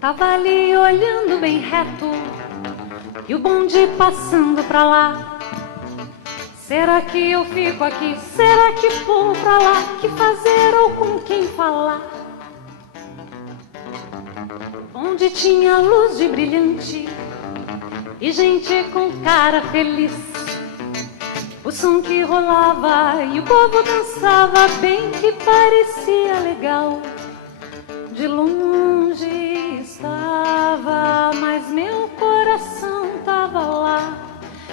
Tava ali olhando bem reto e o bonde passando pra lá. Será que eu fico aqui? Será que pulo pra lá? Que fazer ou com quem falar? Onde tinha luz de brilhante e gente com cara feliz. O som que rolava e o povo dançava bem que parecia legal. De longe estava, mas meu coração tava lá.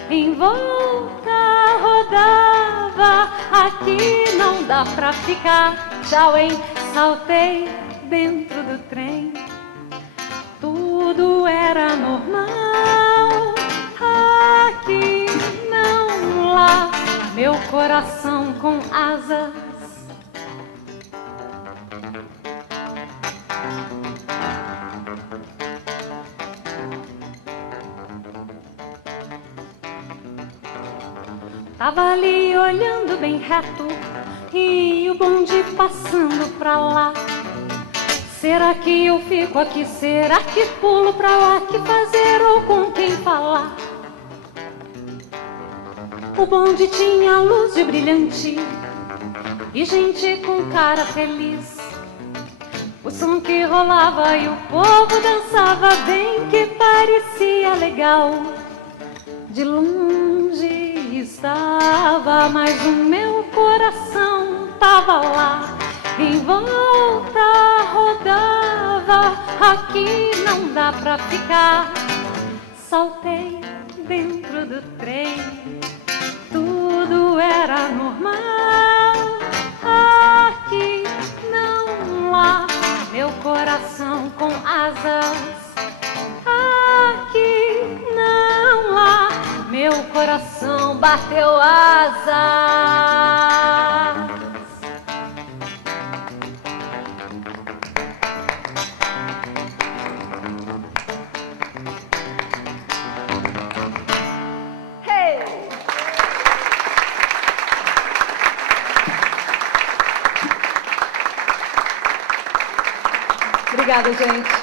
Em volta rodava, aqui não dá pra ficar. Tchau, hein? Saltei dentro do trem. Tudo era normal. Aqui não, lá. Meu coração com asas. Tava ali olhando bem reto e o bonde passando pra lá. Será que eu fico aqui? Será que pulo pra lá? Que fazer ou com quem falar? O bonde tinha luz de brilhante e gente com cara feliz. O som que rolava e o povo dançava bem que parecia legal. De longe estava, mas o meu coração tava lá. Em volta rodava, aqui não dá pra ficar. Saltei dentro do trem, tudo era normal. Aqui não, lá, meu coração com asas. Aqui não, lá, meu coração bateu asas. Obrigada, gente.